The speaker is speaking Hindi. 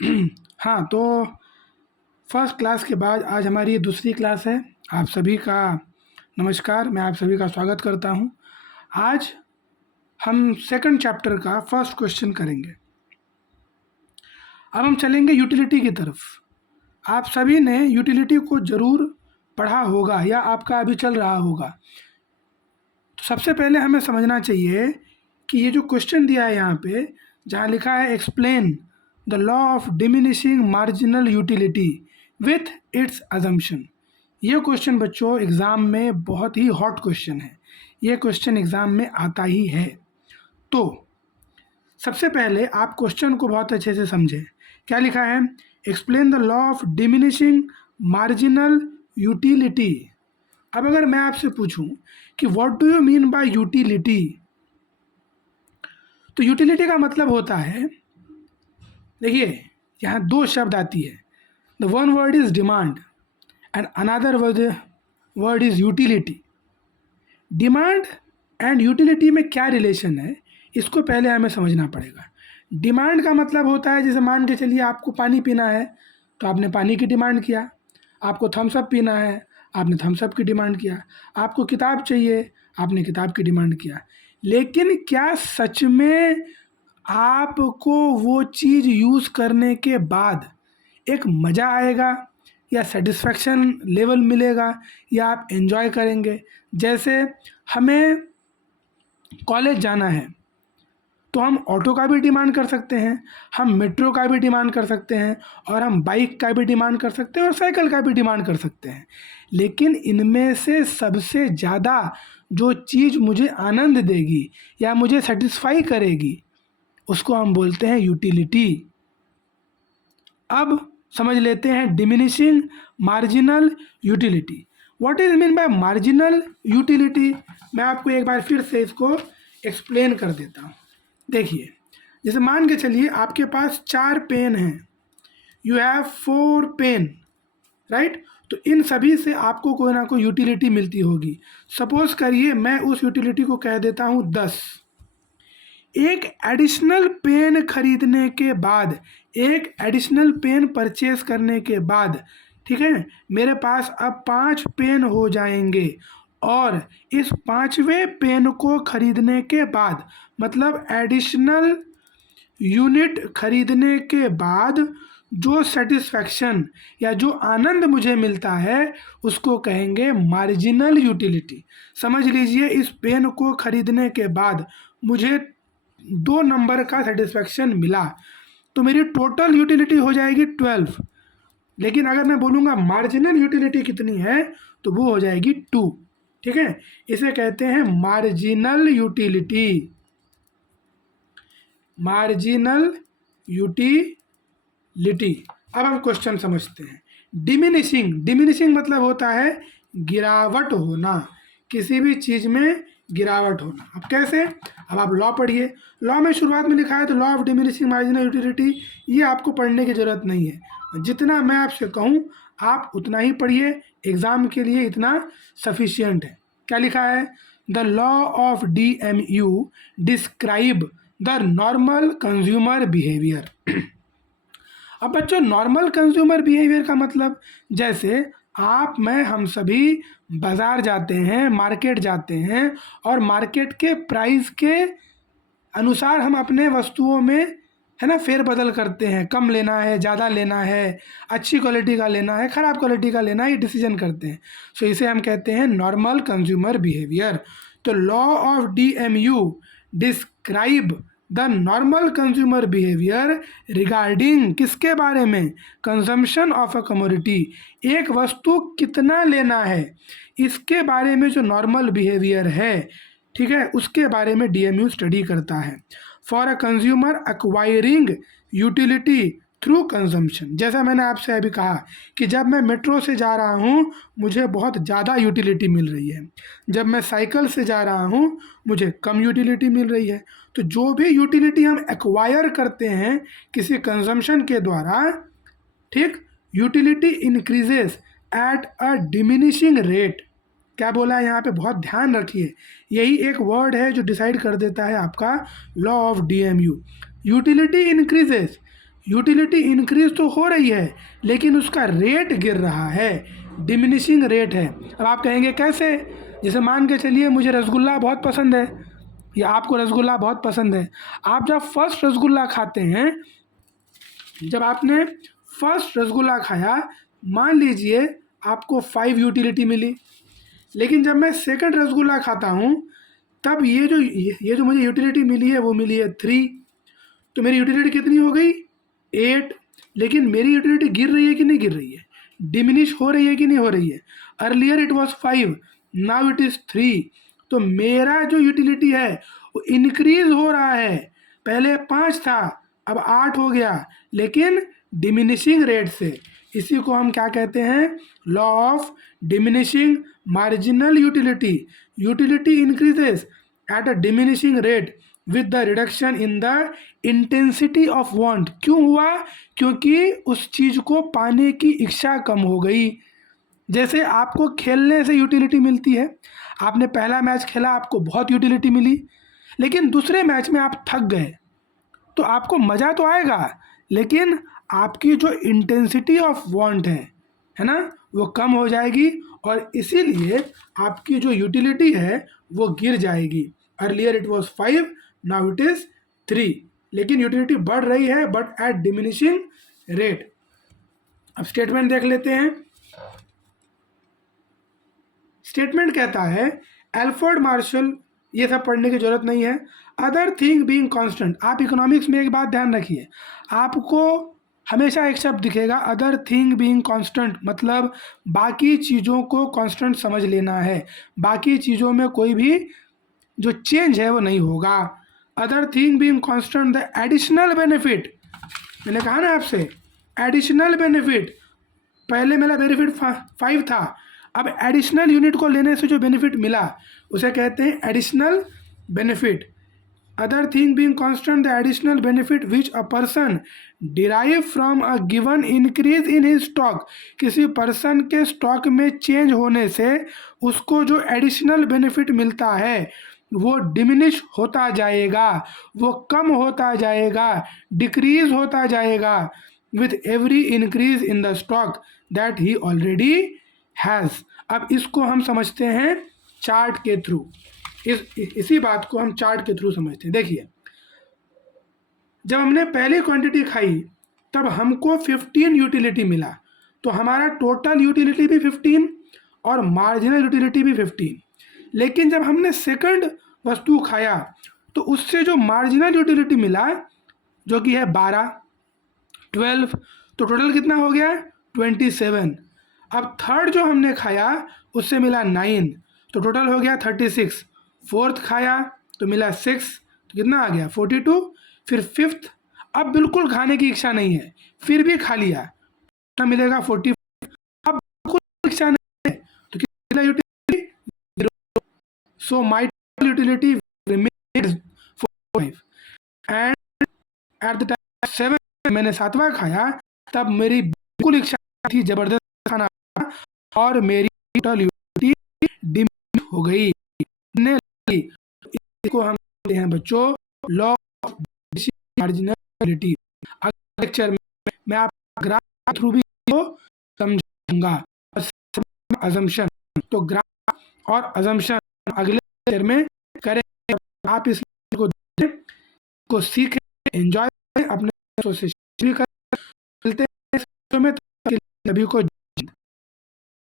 हाँ, तो फर्स्ट क्लास के बाद आज हमारी ये दूसरी क्लास है। आप सभी का नमस्कार, मैं आप सभी का स्वागत करता हूँ। आज हम सेकंड चैप्टर का फर्स्ट क्वेश्चन करेंगे। अब हम चलेंगे यूटिलिटी की तरफ। आप सभी ने यूटिलिटी को ज़रूर पढ़ा होगा या आपका अभी चल रहा होगा। तो सबसे पहले हमें समझना चाहिए कि ये जो क्वेश्चन दिया है यहाँ पे, जहाँ लिखा है explain the law of diminishing marginal utility with its assumption, ये क्वेश्चन बच्चों एग्ज़ाम में बहुत ही हॉट क्वेश्चन है। ये क्वेश्चन एग्ज़ाम में आता ही है। तो सबसे पहले आप क्वेश्चन को बहुत अच्छे से समझें। क्या लिखा है? Explain the law of diminishing marginal utility. अब अगर मैं आपसे पूछूं कि what do you mean by utility, तो यूटिलिटी का मतलब होता है, देखिए यहाँ दो शब्द आती है। The one word is demand and another word is utility. Demand and utility में क्या रिलेशन है, इसको पहले हमें समझना पड़ेगा। डिमांड का मतलब होता है, जैसे मान के चलिए आपको पानी पीना है तो आपने पानी की डिमांड किया। आपको थम्स अप पीना है, आपने थम्स अप की डिमांड किया। आपको किताब चाहिए, आपने किताब की डिमांड किया। लेकिन क्या सच में आपको वो चीज़ यूज़ करने के बाद एक मज़ा आएगा या सेटिस्फेक्शन लेवल मिलेगा या आप एंजॉय करेंगे? जैसे हमें कॉलेज जाना है तो हम ऑटो का भी डिमांड कर सकते हैं, हम मेट्रो का भी डिमांड कर सकते हैं, और हम बाइक का भी डिमांड कर सकते हैं, और साइकिल का भी डिमांड कर सकते हैं। लेकिन इनमें से सबसे ज़्यादा जो चीज़ मुझे आनंद देगी या मुझे सेटिस्फाई करेगी, उसको हम बोलते हैं यूटिलिटी। अब समझ लेते हैं diminishing marginal utility. What is mean by marginal utility? मैं आपको एक बार फिर से इसको एक्सप्लेन कर देता हूँ। देखिए, जैसे मान के चलिए आपके पास 4 पेन हैं, यू हैव 4 पेन, राइट? तो इन सभी से आपको कोई ना कोई यूटिलिटी मिलती होगी। सपोज करिए मैं उस यूटिलिटी को कह देता हूँ 10। एक एडिशनल पेन खरीदने के बाद, एक एडिशनल पेन परचेज करने के बाद, ठीक है, मेरे पास अब 5 पेन हो जाएंगे। और इस 5वें पेन को खरीदने के बाद, मतलब एडिशनल यूनिट खरीदने के बाद जो सेटिस्फैक्शन या जो आनंद मुझे मिलता है, उसको कहेंगे मार्जिनल यूटिलिटी। समझ लीजिए इस पेन को खरीदने के बाद मुझे 2 नंबर का सेटिस्फैक्शन मिला, तो मेरी टोटल यूटिलिटी हो जाएगी 12। लेकिन अगर मैं बोलूँगा मार्जिनल यूटिलिटी कितनी है, तो वो हो जाएगी 2। ठीक है, इसे कहते हैं मार्जिनल यूटिलिटी। Marginal utility. अब हम क्वेश्चन समझते हैं। डिमिनिशिंग, डिमिनिशिंग मतलब होता है गिरावट होना, किसी भी चीज़ में गिरावट होना। अब कैसे? अब आप लॉ पढ़िए। लॉ में शुरुआत में लिखा है तो law of diminishing marginal utility, ये आपको पढ़ने की ज़रूरत नहीं है। जितना मैं आपसे कहूँ आप उतना ही पढ़िए, एग्ज़ाम के लिए इतना सफिशियंट है। क्या लिखा है? The law of DMU describe the normal consumer behaviour. अब बच्चों नॉर्मल कंज्यूमर बिहेवियर का मतलब, जैसे आप, मैं, हम सभी बाज़ार जाते हैं, मार्केट जाते हैं, और मार्केट के प्राइस के अनुसार हम अपने वस्तुओं में, है ना, फेरबदल करते हैं। कम लेना है, ज़्यादा लेना है, अच्छी क्वालिटी का लेना है, ख़राब क्वालिटी का लेना है, ये डिसीजन करते हैं। सो इसे हम कहते हैं नॉर्मल कंज्यूमर बिहेवियर। तो law of DMU describe the normal consumer behaviour regarding, किसके बारे में? कंजम्पशन ऑफ अ कमोडिटी, एक वस्तु कितना लेना है, इसके बारे में जो नॉर्मल बिहेवियर है, ठीक है, उसके बारे में DMU स्टडी करता है। For a consumer acquiring utility through consumption, जैसा मैंने आपसे अभी कहा कि जब मैं मेट्रो से जा रहा हूँ मुझे बहुत ज़्यादा यूटिलिटी मिल रही है, जब मैं साइकिल से जा रहा हूँ मुझे कम यूटिलिटी मिल रही है। तो जो भी यूटिलिटी हम एक्वायर करते हैं किसी कंजम्पशन के द्वारा, ठीक, utility increases at a diminishing rate. क्या बोला है यहाँ पे? बहुत ध्यान रखिए, यही एक वर्ड है जो डिसाइड कर देता है आपका law of DMU। Utility increases, utility increase तो हो रही है लेकिन उसका रेट गिर रहा है, डिमिनिशिंग रेट है। अब आप कहेंगे कैसे? जैसे मान के चलिए मुझे रसगुल्ला बहुत पसंद है या आपको रसगुल्ला बहुत पसंद है। आप जब फर्स्ट रसगुल्ला खाते हैं, जब आपने फर्स्ट रसगुल्ला खाया, मान लीजिए आपको 5 यूटिलिटी मिली, लेकिन जब मैं सेकंड रसगुल्ला खाता हूँ तब ये जो मुझे यूटिलिटी मिली है वो मिली है 3। तो मेरी यूटिलिटी कितनी हो गई? 8। लेकिन मेरी यूटिलिटी गिर रही है कि नहीं गिर रही है? डिमिनिश हो रही है कि नहीं हो रही है? Earlier it was 5, now it is 3। तो मेरा जो यूटिलिटी है वो इंक्रीज हो रहा है। पहले 5 था, अब 8 हो गया, लेकिन डिमिनिशिंग रेट से। इसी को हम क्या कहते हैं? Law of diminishing marginal utility. Utility increases at a diminishing rate with the reduction in the intensity of want. क्यों हुआ? क्योंकि उस चीज़ को पाने की इच्छा कम हो गई। जैसे आपको खेलने से यूटिलिटी मिलती है, आपने पहला मैच खेला, आपको बहुत यूटिलिटी मिली, लेकिन दूसरे मैच में आप थक गए, तो आपको मज़ा तो आएगा, लेकिन आपकी जो इंटेंसिटी ऑफ वांट है ना, वो कम हो जाएगी और इसीलिए आपकी जो यूटिलिटी है वो गिर जाएगी। Earlier it was 5, now it is 3। लेकिन यूटिलिटी बढ़ रही है बट एट डिमिनिशिंग रेट। अब स्टेटमेंट देख लेते हैं। स्टेटमेंट कहता है, एल्फ्रेड मार्शल, ये सब पढ़ने की जरूरत नहीं है। Other thing being constant. आप इकोनॉमिक्स में एक बात ध्यान रखिए, आपको हमेशा एक शब्द दिखेगा अदर थिंग बीइंग कांस्टेंट, मतलब बाकी चीज़ों को कांस्टेंट समझ लेना है, बाकी चीज़ों में कोई भी जो चेंज है वो नहीं होगा। Other thing being constant the additional benefit, मैंने कहा ना आपसे एडिशनल बेनिफिट, पहले मेरा बेनिफिट 5 था, अब एडिशनल यूनिट को लेने से जो बेनिफिट मिला उसे कहते हैं additional benefit. Other thing being constant the additional benefit which a person derive from a given increase in his stock. किसी पर्सन के स्टॉक में चेंज होने से उसको जो एडिशनल बेनिफिट मिलता है वो डिमिनिश होता जाएगा, वो कम होता जाएगा, डिक्रीज होता जाएगा with every increase in the stock that he already has. अब इसको हम समझते हैं चार्ट के थ्रू। इसी बात को हम चार्ट के थ्रू समझते हैं। देखिए, जब हमने पहली क्वांटिटी खाई तब हमको 15 यूटिलिटी मिला, तो हमारा टोटल यूटिलिटी भी 15 और मार्जिनल यूटिलिटी भी 15। लेकिन जब हमने सेकंड वस्तु खाया तो उससे जो मार्जिनल यूटिलिटी मिला जो कि है 12, 12, तो टोटल कितना हो गया? 27। अब थर्ड जो हमने खाया उससे मिला 9, तो टोटल हो गया 36। फोर्थ खाया तो मिला 6, तो कितना आ गया? 42। फिर फिफ्थ, अब बिल्कुल खाने की इच्छा नहीं है, फिर भी खा लिया, कितना मिलेगा? 40। अब बिल्कुल इच्छा नहीं है तो कितना utility? 0। So my utility remains 45। And at the time 7 मैंने 7वां खाया, तब मेरी बिल्कुल इच्छा थी जबरदस्त खाना और मेरी टोटल यूटिलिटी डिमिनिश हो गई। इसको हम कहते हैं बच्चों लॉ ऑफ मार्जिनलिटी। अगले लेक्चर में मैं आपको ग्राफ के थ्रू भी इसको समझाऊंगा। अजम्पशन, तो ग्राफ और अजम्पशन अगले लेक्चर में करेंगे। आप इस को सीखें, एंजॉय करें, अपने एसोसिएशन भी करें। मिलते हैं सभी को।